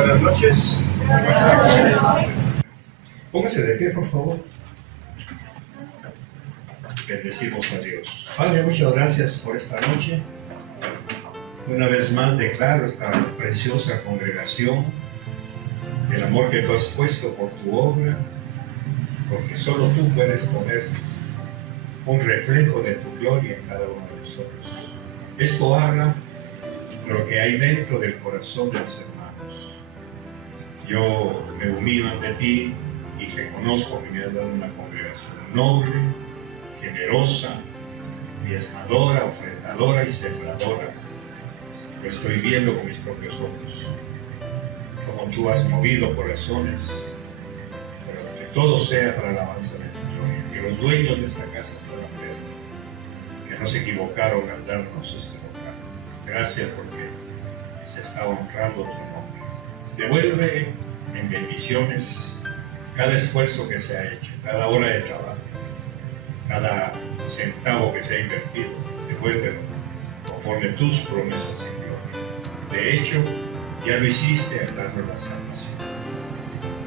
Buenas noches. Póngase de pie, por favor. Bendecimos a Dios. Padre, muchas gracias por esta noche. Una vez más declaro esta preciosa congregación, el amor que tú has puesto por tu obra, porque solo tú puedes poner un reflejo de tu gloria en cada uno de nosotros. Esto habla de lo que hay dentro del corazón de los hermanos. Yo me humillo ante ti y reconozco que me has dado una congregación noble, generosa, diezmadora, ofrendadora y sembradora. Lo estoy viendo con mis propios ojos, como tú has movido corazones, pero que todo sea para la alabanza de tu gloria, que los dueños de esta casa puedan ver que no se equivocaron al darnos este local. Gracias porque se está honrando tu nombre. Devuelve en bendiciones cada esfuerzo que se ha hecho, cada hora de trabajo, cada centavo que se ha invertido. Devuélvelo conforme tus promesas en gloria. De hecho, ya lo hiciste al darnos la salvación,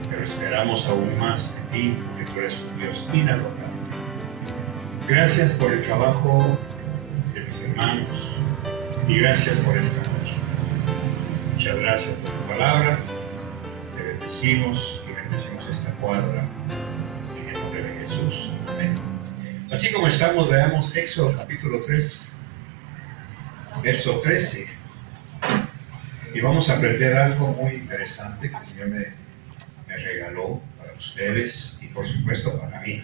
pero esperamos aún más de ti, que tú eres un Dios inagotable. Gracias por el trabajo de mis hermanos y gracias por esta noche. Muchas gracias por tu palabra. Te bendecimos y bendecimos esta cuadra en el nombre de Jesús. Amén. Así como estamos, veamos Éxodo capítulo 3, verso 13. Y vamos a aprender algo muy interesante que el Señor me regaló para ustedes y por supuesto para mí.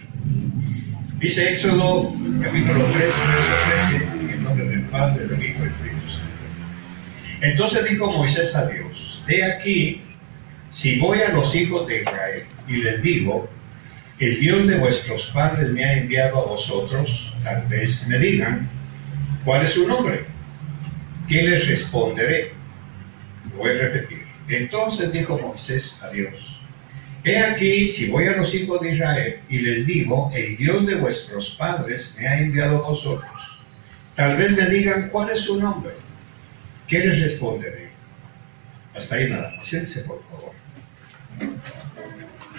Dice Éxodo capítulo 3, verso 13, en el nombre del Padre, del Hijo y del Espíritu Santo. Entonces dijo Moisés a Dios: He aquí, si voy a los hijos de Israel y les digo, el Dios de vuestros padres me ha enviado a vosotros, tal vez me digan, ¿cuál es su nombre? ¿Qué les responderé? Lo voy a repetir. Entonces dijo Moisés a Dios: He aquí, si voy a los hijos de Israel y les digo, el Dios de vuestros padres me ha enviado a vosotros, tal vez me digan, ¿cuál es su nombre? ¿Qué les responderé? Hasta ahí nada más. Siéntese, por favor.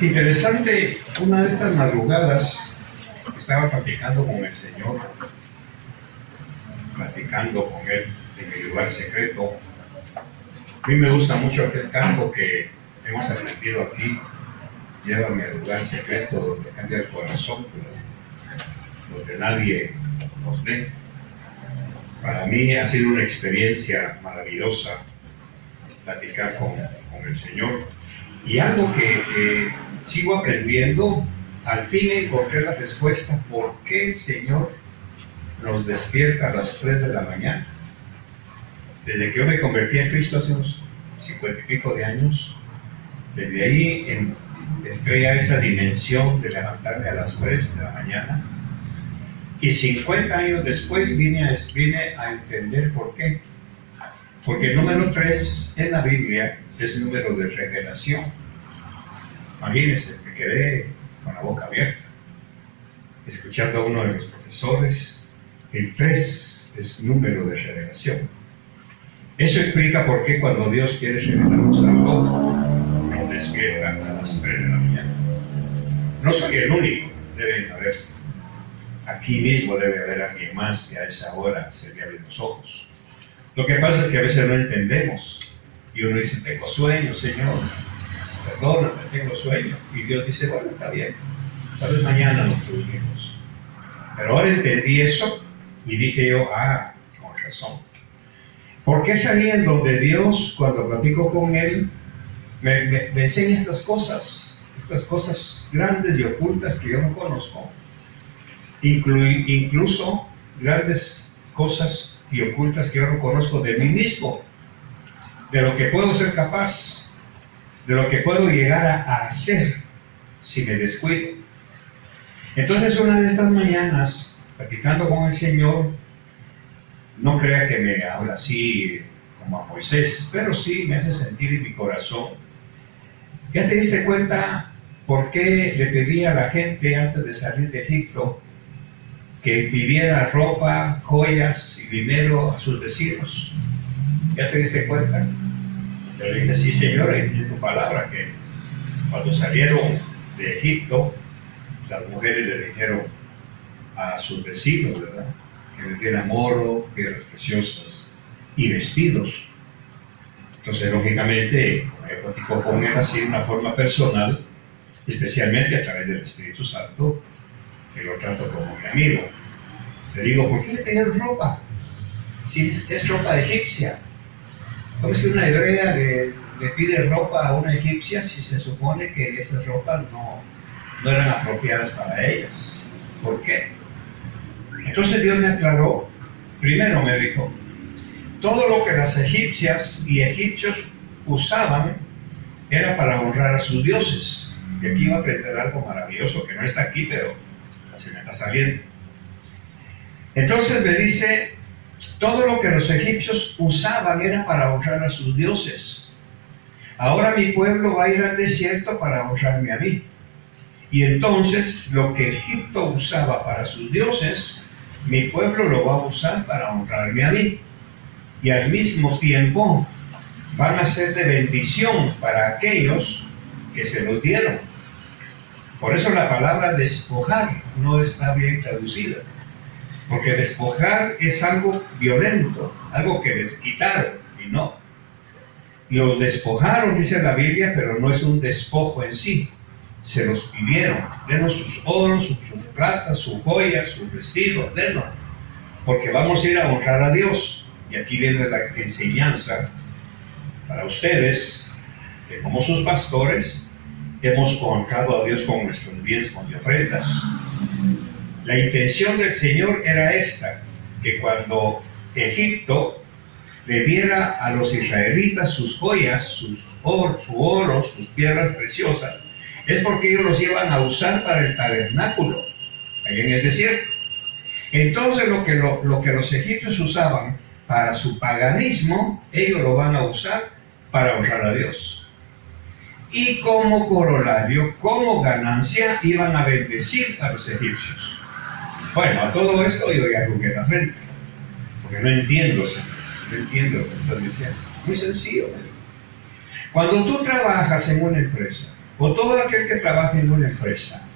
Interesante, una de estas madrugadas estaba platicando con el Señor, platicando con Él en mi lugar secreto. A mí me gusta mucho aquel canto que hemos aprendido aquí: llévame al lugar secreto donde cambia el corazón, donde nadie nos ve. Para mí ha sido una experiencia maravillosa platicar con el Señor. Y algo que sigo aprendiendo, al fin encontré la respuesta por qué el Señor nos despierta a las 3 de la mañana. Desde que yo me convertí en Cristo hace unos 50 y pico de años, desde ahí entré a esa dimensión de levantarme a las 3 de la mañana. Y 50 años después vine a entender por qué. Porque el número 3 en la Biblia es el número de revelación. Imagínense, me quedé con la boca abierta, escuchando a uno de mis profesores. El 3 es número de revelación. Eso explica por qué cuando Dios quiere revelarnos algo, nos despierta a las 3 de la mañana. No soy el único, deben haber. Aquí mismo debe haber alguien más y a esa hora se le abren los ojos. Lo que pasa es que a veces no entendemos y uno dice: tengo sueño, Señor, perdóname, tengo sueño. Y Dios dice: bueno, está bien, tal vez mañana nos reunimos. Pero ahora entendí eso y dije yo: con razón. ¿Por qué salí en donde Dios, cuando platico con Él, me enseña estas cosas grandes y ocultas que yo no conozco? Incluso grandes cosas y ocultas que yo no conozco de mí mismo, de lo que puedo ser capaz, de lo que puedo llegar a hacer si me descuido. Entonces, una de estas mañanas, platicando con el Señor, no crea que me habla así como a Moisés, pero sí me hace sentir en mi corazón. ¿Ya te diste cuenta por qué le pedí a la gente antes de salir de Egipto que pidiera ropa, joyas y dinero a sus vecinos? ¿Ya te diste cuenta? Yo le dije, sí señora, y dice tu palabra que cuando salieron de Egipto, las mujeres le dijeron a sus vecinos, ¿verdad?, que les dieran oro, piedras preciosas y vestidos. Entonces, lógicamente, yo platico con él así de una forma personal, especialmente a través del Espíritu Santo, que lo trato como mi amigo. Le digo, ¿por qué le pidieron ropa? Si es ropa egipcia. ¿Cómo es que una hebrea le pide ropa a una egipcia si se supone que esas ropas no eran apropiadas para ellas? ¿Por qué? Entonces Dios me aclaró. Primero me dijo, todo lo que las egipcias y egipcios usaban era para honrar a sus dioses. Y aquí iba a aprender algo maravilloso que no está aquí, pero se me está saliendo. Entonces me dice, todo lo que los egipcios usaban era para honrar a sus dioses. Ahora mi pueblo va a ir al desierto para honrarme a mí. Y entonces lo que Egipto usaba para sus dioses, mi pueblo lo va a usar para honrarme a mí. Y al mismo tiempo van a ser de bendición para aquellos que se los dieron. Por eso la palabra despojar no está bien traducida. Porque despojar es algo violento, algo que les quitaron, y no. Los despojaron, dice la Biblia, pero no es un despojo en sí. Se los pidieron, denos sus oros, sus platas, sus joyas, sus vestidos, denos. Porque vamos a ir a honrar a Dios. Y aquí viene la enseñanza para ustedes, que como sus pastores, hemos honrado a Dios con nuestros diezmos y ofrendas. La intención del Señor era esta, que cuando Egipto le diera a los israelitas sus joyas, su oro, sus piedras preciosas, es porque ellos los iban a usar para el tabernáculo, ahí en el desierto. Entonces lo que los egipcios usaban para su paganismo, ellos lo van a usar para honrar a Dios. Y como corolario, como ganancia, iban a bendecir a los egipcios. Bueno, a todo esto yo ya jugué la frente, porque no entiendo lo que estás diciendo. Muy sencillo. Cuando tú trabajas en una empresa, o todo aquel que trabaja en una empresa,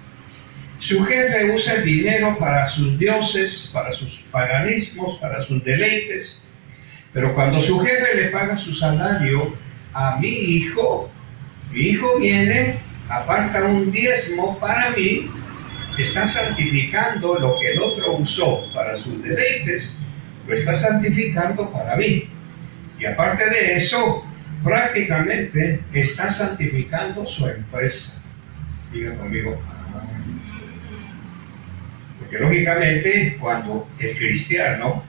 su jefe usa el dinero para sus dioses, para sus paganismos, para sus deleites, pero cuando su jefe le paga su salario a mi hijo viene, aparta un diezmo para mí, está santificando lo que el otro usó para sus deleites, lo está santificando para mí. Y aparte de eso, prácticamente está santificando su empresa. Diga conmigo. Porque lógicamente, cuando el cristiano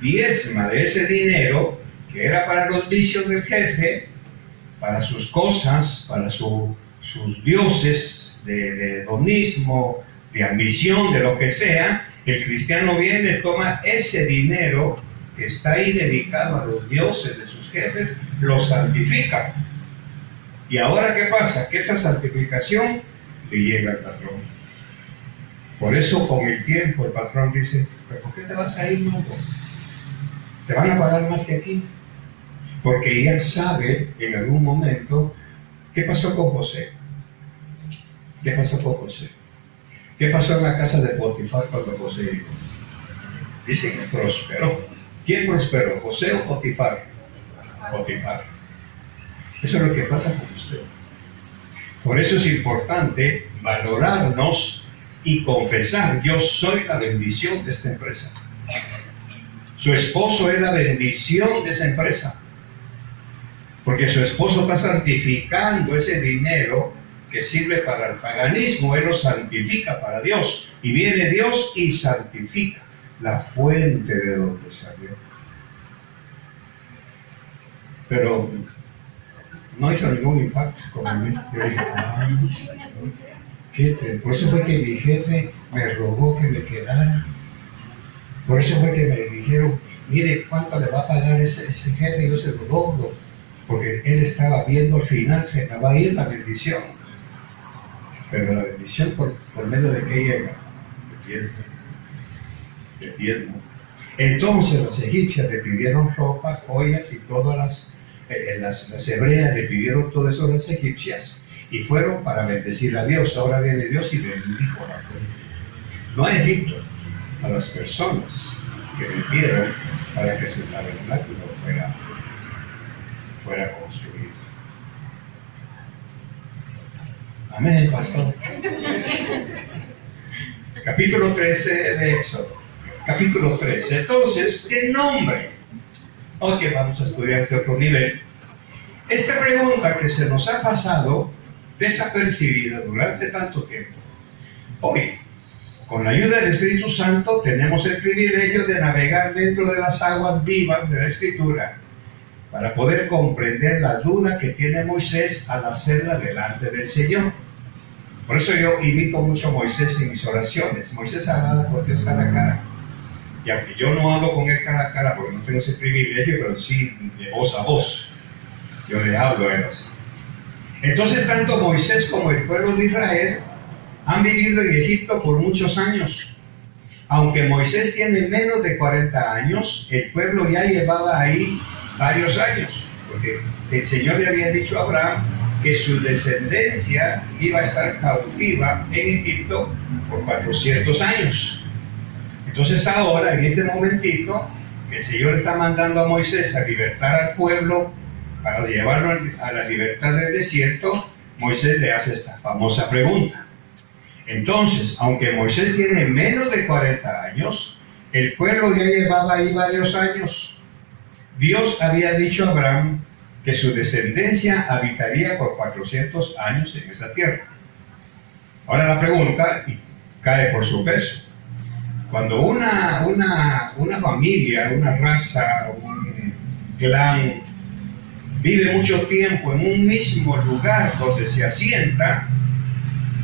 diezma de ese dinero, que era para los vicios del jefe, para sus cosas, para sus dioses de hedonismo, de ambición, de lo que sea, el cristiano viene, toma ese dinero que está ahí dedicado a los dioses de sus jefes, lo santifica. Y ahora, ¿qué pasa? Que esa santificación le llega al patrón. Por eso, con el tiempo, el patrón dice, ¿pero por qué te vas a ir, loco? ¿Te van a pagar más que aquí? Porque ya sabe en algún momento qué pasó con José. ¿Qué pasó con José? ¿Qué pasó en la casa de Potifar cuando José llegó? Dice que prosperó. ¿Quién prosperó? ¿José o Potifar? Potifar. Eso es lo que pasa con usted. Por eso es importante valorarnos y confesar, yo soy la bendición de esta empresa. Su esposo es la bendición de esa empresa. Porque su esposo está santificando ese dinero que sirve para el paganismo, él lo santifica para Dios. Y viene Dios y santifica la fuente de donde salió. Pero no hizo ningún impacto conmigo. Yo dije, por eso fue que mi jefe me rogó que me quedara. Por eso fue que me dijeron, mire, ¿cuánto le va a pagar ese jefe? Y yo se lo doblo. Porque él estaba viendo al final, se me va a ir la bendición. Pero la bendición por medio de qué llega? El diezmo. Entonces las egipcias le pidieron ropa, joyas y todas las hebreas le pidieron todo eso a las egipcias y fueron para bendecir a Dios. Ahora viene Dios y bendijo a la pueblo. No a Egipto, a las personas que vendieron para que su tabernáculo fuera construido. Amén, pastor. Capítulo 13 de Éxodo. Capítulo 13. Entonces, el nombre. Ok, vamos a estudiar este otro nivel. Esta pregunta que se nos ha pasado desapercibida durante tanto tiempo. Hoy, con la ayuda del Espíritu Santo, tenemos el privilegio de navegar dentro de las aguas vivas de la Escritura para poder comprender la duda que tiene Moisés al hacerla delante del Señor. Por eso yo imito mucho a Moisés en mis oraciones. Moisés hablaba con Dios cara a cara. Y aunque yo no hablo con él cara a cara, porque no tengo ese privilegio, pero sí de voz a voz, yo le hablo a él así. Entonces, tanto Moisés como el pueblo de Israel han vivido en Egipto por muchos años. Aunque Moisés tiene menos de 40 años, el pueblo ya llevaba ahí varios años, porque el Señor le había dicho a Abraham que su descendencia iba a estar cautiva en Egipto por 400 años. Entonces ahora, en este momentito, el Señor está mandando a Moisés a libertar al pueblo para llevarlo a la libertad del desierto. Moisés le hace esta famosa pregunta. Entonces, aunque Moisés tiene menos de 40 años, el pueblo ya llevaba ahí varios años. Dios había dicho a Abraham que su descendencia habitaría por 400 años en esa tierra. Ahora la pregunta cae por su peso. Cuando una familia, una raza, un clan vive mucho tiempo en un mismo lugar donde se asienta,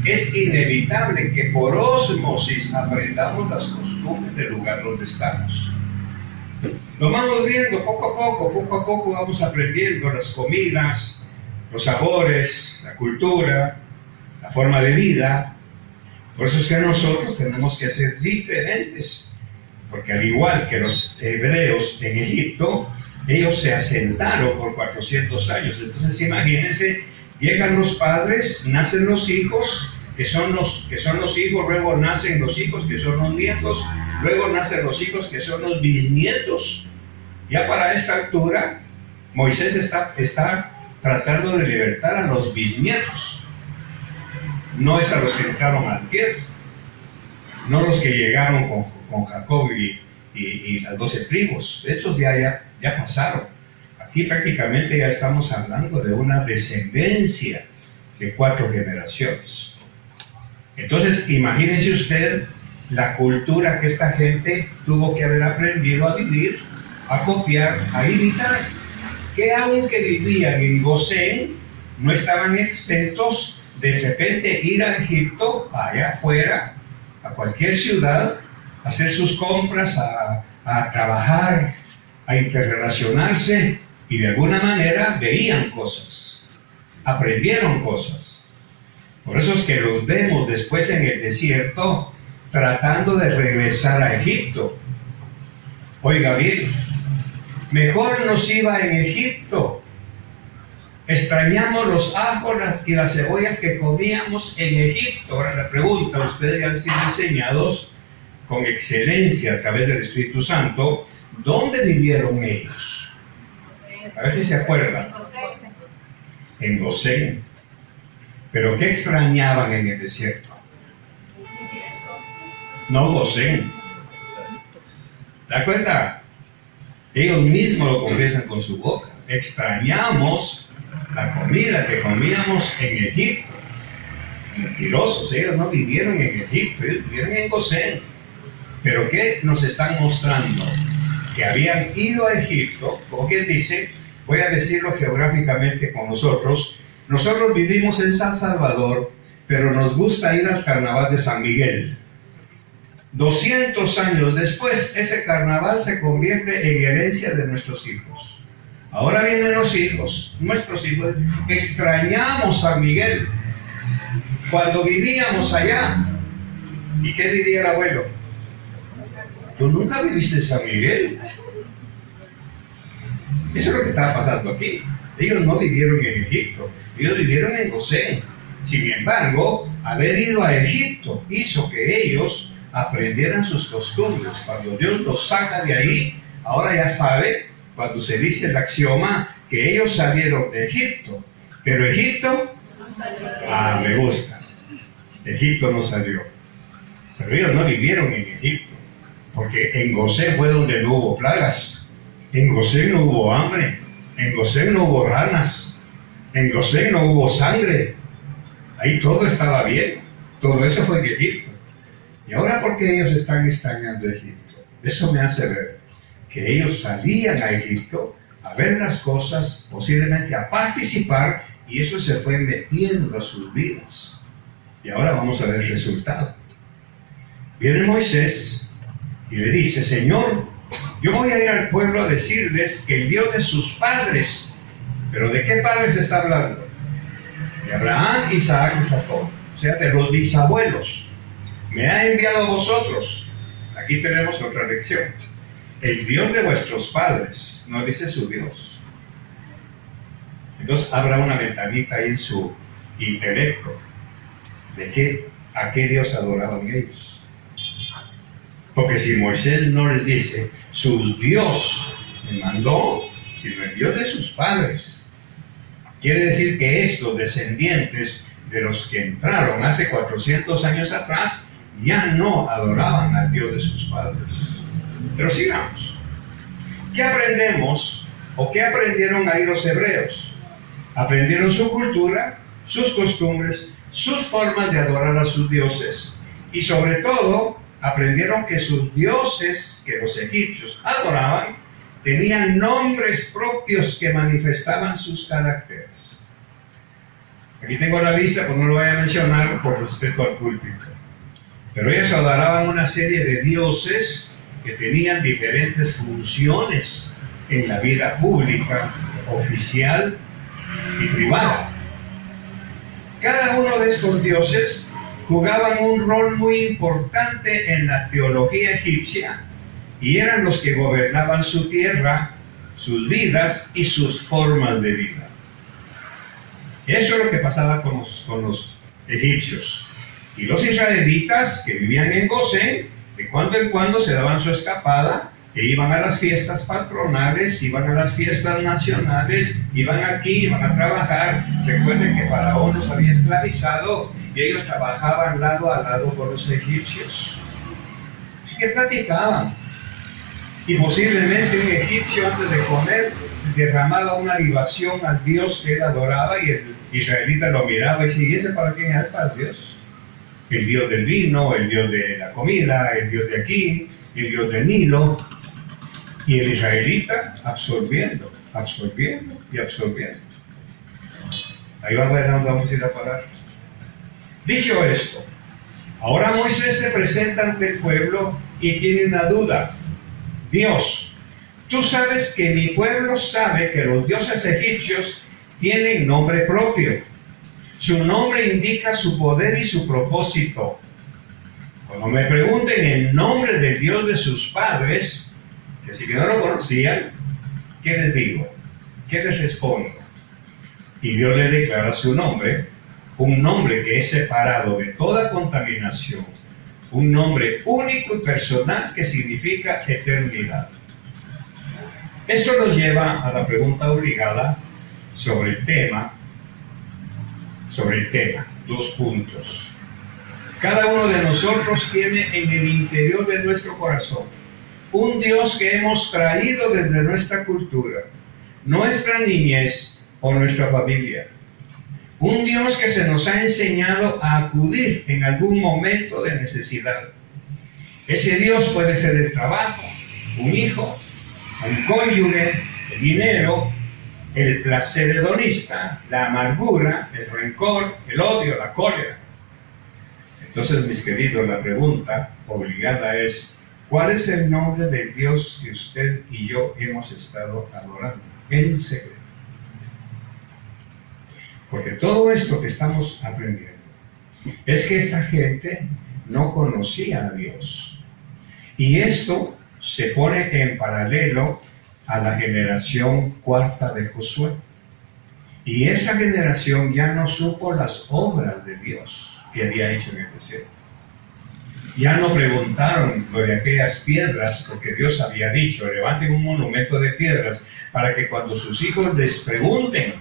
es inevitable que por ósmosis aprendamos las costumbres del lugar donde estamos. Lo vamos viendo poco a poco vamos aprendiendo las comidas, los sabores, la cultura, la forma de vida. Por eso es que nosotros tenemos que ser diferentes, porque al igual que los hebreos en Egipto, ellos se asentaron por 400 años. Entonces imagínense, llegan los padres, nacen los hijos, que son los hijos, luego nacen los hijos que son los nietos, luego nacen los hijos que son los bisnietos. Ya para esta altura, Moisés está tratando de libertar a los bisnietos. No es a los que entraron al tierra, no los que llegaron con Jacob y las 12 tribus. Estos ya pasaron. Aquí prácticamente ya estamos hablando de una descendencia de 4 generaciones. Entonces, imagínese usted la cultura que esta gente tuvo que haber aprendido a vivir, a copiar, a imitar, que aunque vivían en Gosén, no estaban exentos de repente ir a Egipto, allá afuera, a cualquier ciudad, a hacer sus compras, a trabajar, a interrelacionarse, y de alguna manera veían cosas, aprendieron cosas. Por eso es que los vemos después en el desierto tratando de regresar a Egipto. Oiga bien, mejor nos iba en Egipto. Extrañamos los ajos y las cebollas que comíamos en Egipto. Ahora la pregunta, ustedes ya han sido enseñados con excelencia a través del Espíritu Santo, ¿dónde vivieron ellos? A ver si se acuerdan. En Gosén. ¿Pero qué extrañaban en el desierto? No Gosén. ¿Te das cuenta? Ellos mismos lo confiesan con su boca. Extrañamos la comida que comíamos en Egipto. Mentirosos, ellos no vivieron en Egipto, ellos vivieron en Gosén. Pero ¿qué nos están mostrando? Que habían ido a Egipto, como quien dice, voy a decirlo geográficamente con nosotros. Nosotros vivimos en San Salvador, pero nos gusta ir al carnaval de San Miguel. 200 años después, ese carnaval se convierte en herencia de nuestros hijos. Ahora vienen los hijos, nuestros hijos, extrañamos San Miguel. Cuando vivíamos allá, ¿y qué diría el abuelo? ¿Tú nunca viviste en San Miguel? Eso es lo que estaba pasando aquí. Ellos no vivieron en Egipto, ellos vivieron en Gosén. Sin embargo, haber ido a Egipto hizo que ellos aprendieran sus costumbres. Cuando Dios los saca de ahí, ahora ya sabe, cuando se dice el axioma, que ellos salieron de Egipto. Pero Egipto, me gusta. Egipto no salió. Pero ellos no vivieron en Egipto, porque en Gosén fue donde no hubo plagas. En Gosén no hubo hambre. En Gosén no hubo ranas. En Gosén no hubo sangre. Ahí todo estaba bien. Todo eso fue en Egipto. Y ahora, ¿por qué ellos están extrañando Egipto? Eso me hace ver que ellos salían a Egipto a ver las cosas, posiblemente a participar, y eso se fue metiendo a sus vidas. Y ahora vamos a ver el resultado. Viene Moisés y le dice: Señor, yo voy a ir al pueblo a decirles que el Dios de sus padres, pero ¿de qué padres está hablando? De Abraham, Isaac y Jacob, o sea, de los bisabuelos. Me ha enviado a vosotros. Aquí tenemos otra lección. El Dios de vuestros padres, no dice su Dios. Entonces habrá una ventanita ahí en su intelecto de a qué Dios adoraban ellos. Porque si Moisés no les dice, su Dios me mandó, sino el Dios de sus padres, quiere decir que estos descendientes de los que entraron hace 400 años atrás ya no adoraban al Dios de sus padres. Pero sigamos. ¿Qué aprendemos o qué aprendieron ahí los hebreos? Aprendieron su cultura, sus costumbres, sus formas de adorar a sus dioses, y sobre todo aprendieron que sus dioses, que los egipcios adoraban, tenían nombres propios que manifestaban sus caracteres. Aquí tengo la lista, pues no lo voy a mencionar por respeto al púlpito. Pero ellos adoraban una serie de dioses que tenían diferentes funciones en la vida pública, oficial y privada. Cada uno de estos dioses jugaban un rol muy importante en la teología egipcia y eran los que gobernaban su tierra, sus vidas y sus formas de vida. Eso es lo que pasaba con los egipcios. Y los israelitas que vivían en Gosén, de cuando en cuando se daban su escapada, e iban a las fiestas patronales, iban a las fiestas nacionales, iban aquí, iban a trabajar. Recuerden que Faraón los había esclavizado y ellos trabajaban lado a lado con los egipcios. Así que platicaban. Y posiblemente un egipcio antes de comer derramaba una libación al dios que él adoraba y el israelita lo miraba y decía: ¿y ese para quién es? Para Dios. El dios del vino, el dios de la comida, el dios de aquí, el dios del Nilo. Y el israelita absorbiendo y absorbiendo. Ahí vamos a ver dónde vamos a ir a parar. Dicho esto, ahora Moisés se presenta ante el pueblo y tiene una duda. Dios, tú sabes que mi pueblo sabe que los dioses egipcios tienen nombre propio. Su nombre indica su poder y su propósito. Cuando me pregunten el nombre del Dios de sus padres, que si no lo conocían, ¿qué les digo? ¿Qué les respondo? Y Dios le declara su nombre, un nombre que es separado de toda contaminación, un nombre único y personal que significa eternidad. Esto nos lleva a la pregunta obligada sobre el tema, 2 puntos. Cada uno de nosotros tiene en el interior de nuestro corazón un Dios que hemos traído desde nuestra cultura, nuestra niñez o nuestra familia. Un Dios que se nos ha enseñado a acudir en algún momento de necesidad. Ese Dios puede ser el trabajo, un hijo, un cónyuge, el dinero, el placer hedonista, la amargura, el rencor, el odio, la cólera. Entonces, mis queridos, la pregunta obligada es: ¿cuál es el nombre del Dios que usted y yo hemos estado adorando en secreto? Porque todo esto que estamos aprendiendo es que esta gente no conocía a Dios. Y esto se pone en paralelo a la generación cuarta de Josué. Y esa generación ya no supo las obras de Dios que había hecho en el desierto. Ya no preguntaron lo de aquellas piedras, porque Dios había dicho, levanten un monumento de piedras para que cuando sus hijos les pregunten.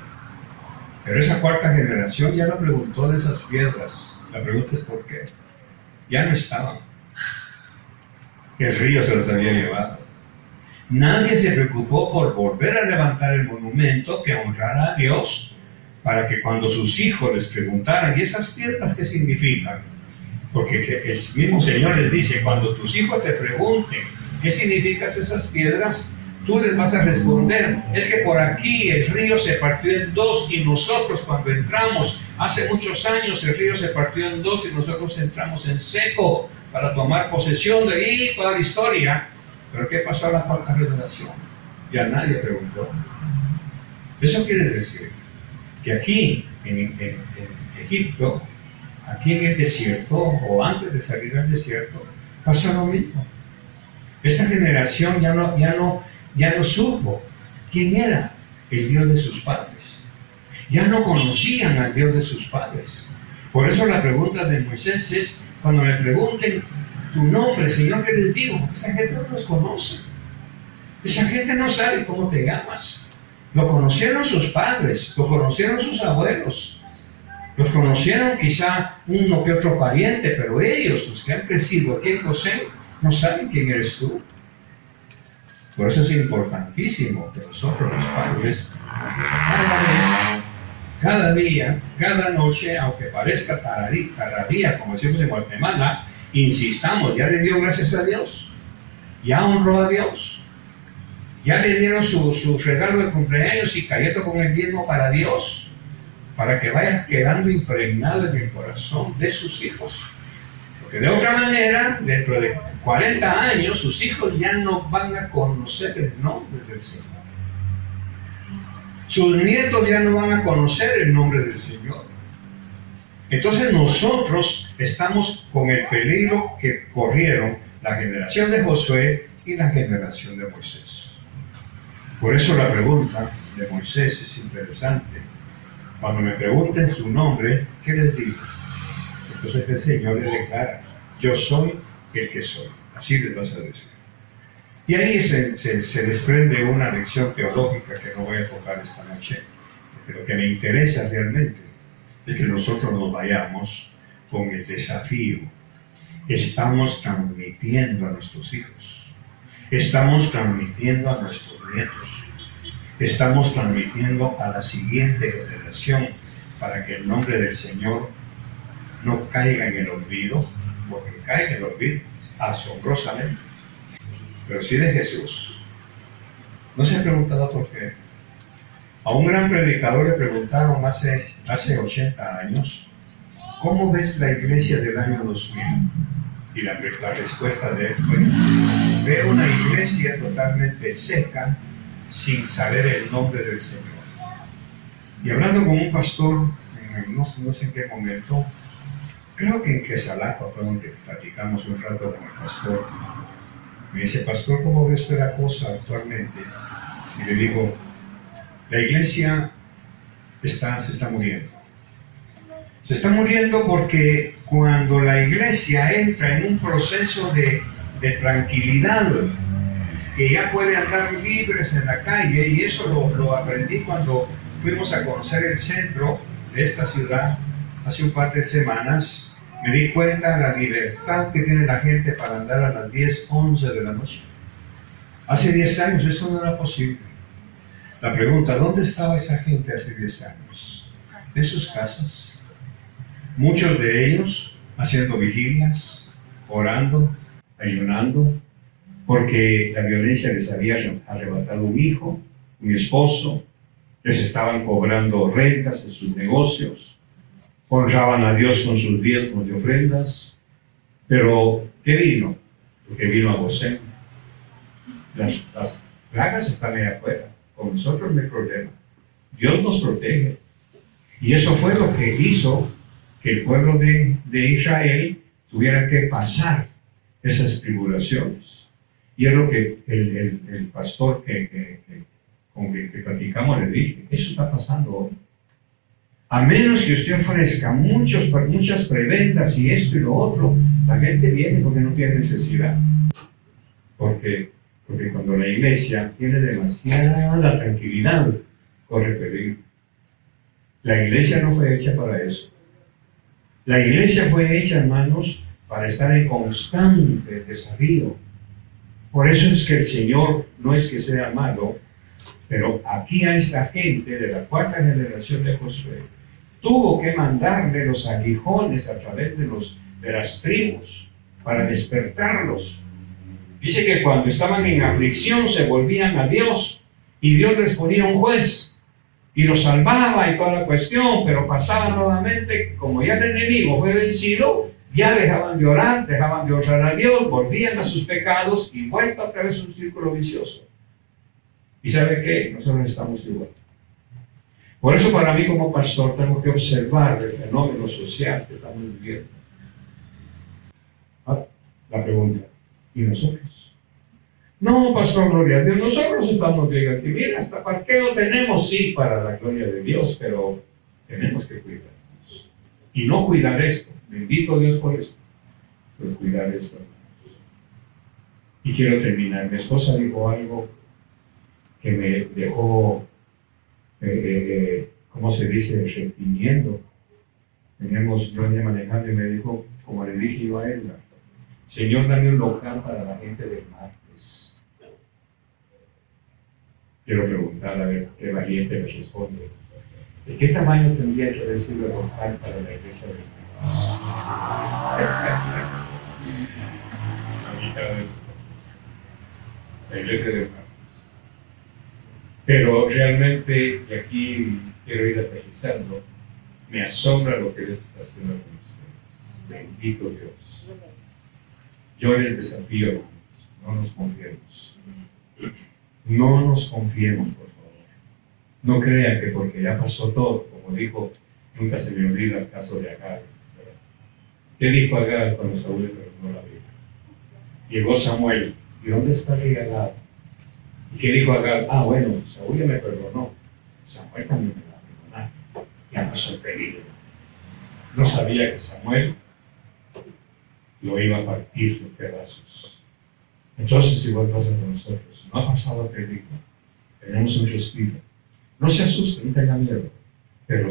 Pero esa cuarta generación ya no preguntó de esas piedras. La pregunta es ¿por qué? Ya no estaban. El río se las había llevado. Nadie se preocupó por volver a levantar el monumento que honrara a Dios, para que cuando sus hijos les preguntaran, ¿y esas piedras qué significan? Porque el mismo Señor les dice, cuando tus hijos te pregunten, ¿qué significan esas piedras? Tú les vas a responder, es que por aquí el río se partió en dos y nosotros cuando entramos, hace muchos años el río se partió en dos y nosotros entramos en seco para tomar posesión de ahí, toda la historia. Pero ¿qué pasó a la cuarta revelación? Ya nadie preguntó. Eso quiere decir que aquí, en Egipto, aquí en el desierto, o antes de salir al desierto, pasó lo mismo. Esta generación ya no supo quién era el Dios de sus padres. Ya no conocían al Dios de sus padres. Por eso la pregunta de Moisés es, cuando me pregunten tu nombre, Señor, ¿qué les digo? Porque esa gente no los conoce. Esa gente no sabe cómo te llamas. Lo conocieron sus padres, lo conocieron sus abuelos, los conocieron quizá uno que otro pariente, pero ellos, los que han crecido aquí en Gosén, no saben quién eres tú. Por eso es importantísimo que nosotros los padres, cada día, cada noche, aunque parezca tardía, como decimos en Guatemala, insistamos, ya le dio gracias a Dios, ya honró a Dios, ya le dieron su regalo de cumpleaños y cayendo con el diezmo para Dios, para que vaya quedando impregnado en el corazón de sus hijos. Porque de otra manera, dentro de 40 años, sus hijos ya no van a conocer el nombre del Señor. Sus nietos ya no van a conocer el nombre del Señor. Entonces nosotros estamos con el peligro que corrieron la generación de Josué y la generación de Moisés. Por eso la pregunta de Moisés es interesante. Cuando me pregunten su nombre, ¿qué les digo? Entonces el Señor les declara, yo soy el que soy. Así les vas a decir. Y ahí se desprende una lección teológica que no voy a tocar esta noche. Pero lo que me interesa realmente es que nosotros nos vayamos con el desafío. Estamos transmitiendo a nuestros hijos. Estamos transmitiendo a nuestros nietos. Estamos transmitiendo a la siguiente generación para que el nombre del Señor no caiga en el olvido, porque cae en el olvido asombrosamente. Pero sí de Jesús. ¿No se ha preguntado por qué? A un gran predicador le preguntaron hace 80 años, ¿cómo ves la iglesia del año 2000? Y la respuesta de él fue, veo una iglesia totalmente seca, sin saber el nombre del Señor. Y hablando con un pastor, no sé en qué momento, creo que en Quesalapa fue donde platicamos un rato con el pastor. Me dice, pastor, ¿cómo ve usted la cosa actualmente? Y le digo, la iglesia se está muriendo. Se está muriendo porque cuando la iglesia entra en un proceso de tranquilidad, que ya puede andar libres en la calle, y eso lo aprendí cuando fuimos a conocer el centro de esta ciudad hace un par de semanas. Me di cuenta de la libertad que tiene la gente para andar a las 10, 11 de la noche. Hace 10 años eso no era posible. La pregunta, ¿dónde estaba esa gente hace 10 años? En sus casas. Muchos de ellos haciendo vigilias, orando, ayunando, porque la violencia les había arrebatado un hijo, un esposo, les estaban cobrando rentas en sus negocios, honraban a Dios con sus diezmos y ofrendas. Pero, ¿qué vino? Lo que vino a Gosén. Las plagas están allá afuera, con nosotros no hay problema. Dios nos protege. Y eso fue lo que hizo que el pueblo de Israel tuviera que pasar esas tribulaciones. Y es lo que el pastor con el que platicamos le dije, eso está pasando hoy. A menos que usted ofrezca muchas preventas y esto y lo otro, la gente viene porque no tiene necesidad. Porque cuando la iglesia tiene demasiada tranquilidad, corre peligro. La iglesia no fue hecha para eso. La iglesia fue hecha, hermanos, para estar en constante desafío. Por eso es que el Señor no es que sea malo, pero aquí a esta gente de la cuarta generación de Josué tuvo que mandarle los aguijones a través de las tribus para despertarlos. Dice que cuando estaban en aflicción se volvían a Dios y Dios les ponía un juez y los salvaba y toda la cuestión, pero pasaba nuevamente, como ya el enemigo fue vencido, ya dejaban de orar, dejaban de honrar a Dios, volvían a sus pecados y vuelta otra vez un círculo vicioso. ¿Y sabe qué? Nosotros estamos igual. Por eso para mí como pastor tengo que observar el fenómeno social que estamos viviendo. La pregunta, ¿y nosotros? No, pastor, gloria a Dios, nosotros estamos bien aquí. Mira, hasta parqueo tenemos, sí, para la gloria de Dios, pero tenemos que cuidarnos. Y no cuidar esto. Bendito Dios por esto. Pero cuidar esto. Y quiero terminar. Mi esposa dijo algo que me dejó, ¿cómo se dice? Repitiendo. Yo venía manejando y me dijo, como le dije yo a él, Señor, dame un local para la gente del martes. Quiero preguntar a ver qué valiente me responde. ¿De qué tamaño tendría que decir el local para la iglesia del martes? La mitad de esto. La iglesia del martes. Pero realmente, y aquí quiero ir aterrizando, me asombra lo que Dios está haciendo con ustedes. Bendito Dios. Yo les desafío, hermanos, no nos confiemos. No nos confiemos, por favor. No crean que porque ya pasó todo, como dijo, nunca se me olvida el caso de Agar. ¿Qué dijo Agar cuando Saúl le perdonó la vida? Llegó Samuel, ¿y dónde está Agar? ¿Y qué dijo Agar? Bueno, Saúl ya me perdonó, Samuel también me va a perdonar. Ya pasó el peligro. No sabía que Samuel lo iba a partir en pedazos. Entonces igual pasa con nosotros. No ha pasado peligro. Tenemos un respiro. No se asusten, no tengan miedo. Pero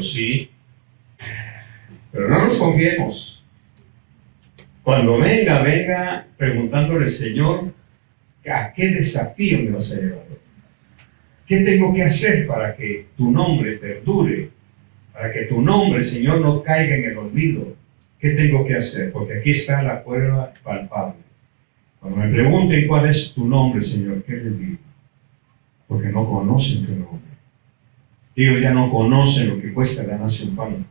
no nos confiemos. Cuando venga preguntándole, Señor, ¿a qué desafío me vas a llevar? ¿Qué tengo que hacer para que tu nombre perdure? Para que tu nombre, Señor, no caiga en el olvido. ¿Qué tengo que hacer? Porque aquí está la prueba palpable. Cuando me pregunten cuál es tu nombre, Señor, ¿qué les digo? Porque no conocen tu nombre. Ellos ya no conocen lo que cuesta ganarse un pan.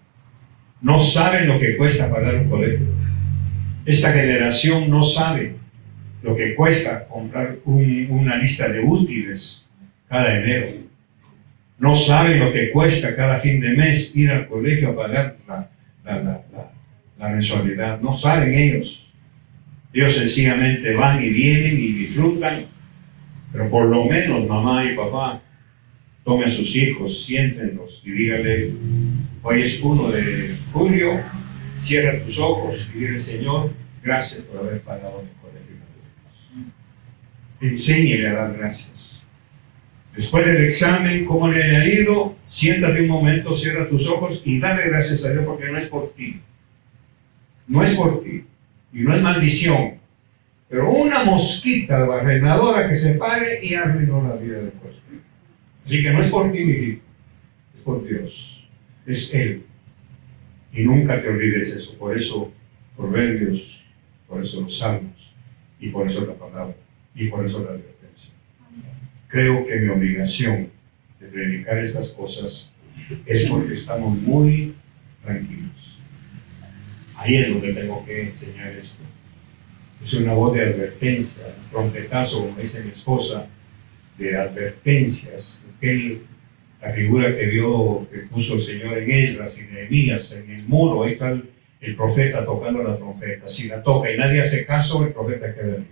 No saben lo que cuesta pagar un colegio. Esta generación no sabe lo que cuesta comprar una lista de útiles cada enero. No saben lo que cuesta cada fin de mes ir al colegio a pagar la mensualidad. No saben ellos. Ellos sencillamente van y vienen y disfrutan, pero por lo menos mamá y papá tomen a sus hijos, siéntenlos y díganle, hoy es 1 de julio, cierra tus ojos y dile, Señor, gracias por haber pagado mi colegio. Enséñele a dar gracias. Después del examen, ¿cómo le ha ido? Siéntate un momento, cierra tus ojos y dale gracias a Dios porque no es por ti. No es por ti. Y no es maldición. Pero una mosquita barrenadora que se pare y arruinó la vida del pueblo. Así que no es por ti, mi hijo. Es por Dios. Es Él. Y nunca te olvides eso. Por eso, Proverbios, por eso los Salmos, y por eso la palabra, y por eso la advertencia. Creo que mi obligación de predicar estas cosas es porque estamos muy tranquilos. Ahí es donde tengo que enseñar esto. Es una voz de advertencia, un trompetazo, como dice mi esposa, de advertencias. La figura que puso el Señor en Esdras y Nehemías, en el muro, ahí está el profeta tocando la trompeta. Si la toca y nadie hace caso, el profeta queda libre.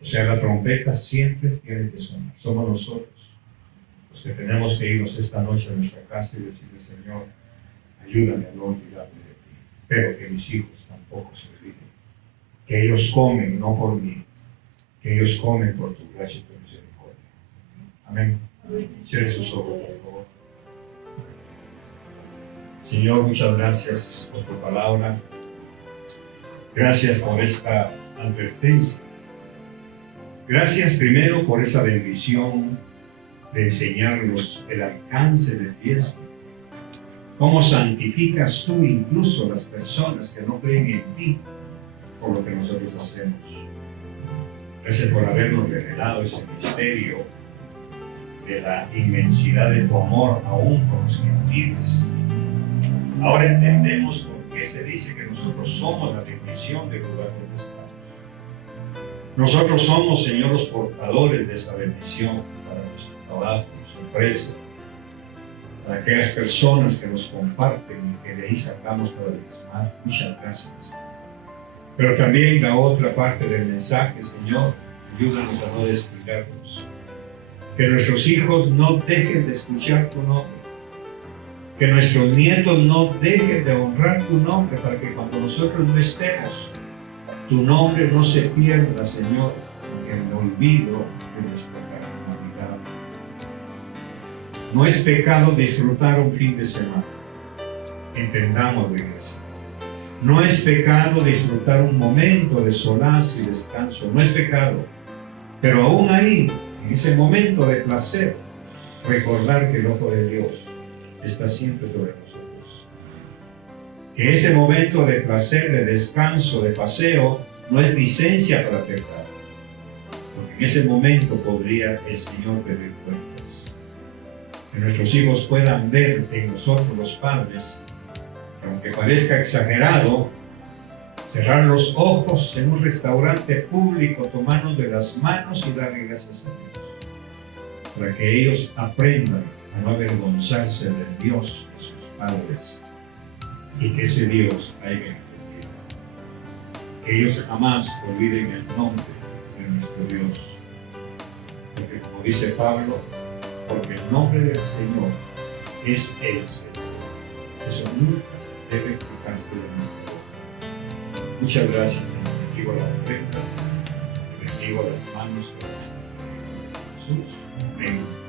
O sea, la trompeta siempre tiene que sonar. Somos nosotros los que tenemos que irnos esta noche a nuestra casa y decirle, Señor, ayúdame a no olvidarme de ti, pero que mis hijos tampoco se olviden, que ellos comen no por mí, que ellos comen por tu gracia y tu misericordia. Amén. Cierre sus ojos, por favor. Señor, muchas gracias por tu palabra. Gracias por esta advertencia. Gracias primero por esa bendición de enseñarnos el alcance del diezmo. Cómo santificas tú incluso las personas que no creen en ti por lo que nosotros hacemos. Gracias por habernos revelado ese misterio de la inmensidad de tu amor aún por los gentiles. Ahora entendemos por qué se dice que nosotros somos la bendición del lugar donde estamos. Nosotros somos, Señor, los portadores de esa bendición para nuestro trabajo, nuestra empresa, para aquellas personas que nos comparten y que de ahí sacamos cada vez más. Muchas gracias. Pero también la otra parte del mensaje, Señor, ayúdanos a no descuidarnos. Que nuestros hijos no dejen de escuchar tu nombre. Que nuestros nietos no dejen de honrar tu nombre para que cuando nosotros no estemos, tu nombre no se pierda, Señor, en el olvido de nuestra carnalidad. No es pecado disfrutar un fin de semana. Entendamos, iglesia. No es pecado disfrutar un momento de solaz y descanso. No es pecado. Pero aún ahí, en ese momento de placer, recordar que el ojo de Dios está siempre sobre nosotros. Que ese momento de placer, de descanso, de paseo, no es licencia para pecar. Porque en ese momento podría el Señor pedir cuentas. Que nuestros hijos puedan ver en nosotros los padres, que aunque parezca exagerado, cerrar los ojos en un restaurante público, tomarnos de las manos y darle gracias a Dios. Para que ellos aprendan a no avergonzarse del Dios de sus padres y que ese Dios haya entendido. Que ellos jamás olviden el nombre de nuestro Dios. Porque como dice Pablo, porque el nombre del Señor es el Señor. Eso nunca debe quitarse de nuestra boca. Muchas gracias, Señor. Bendigo la ofrenda, bendigo las manos de Jesús. Amén.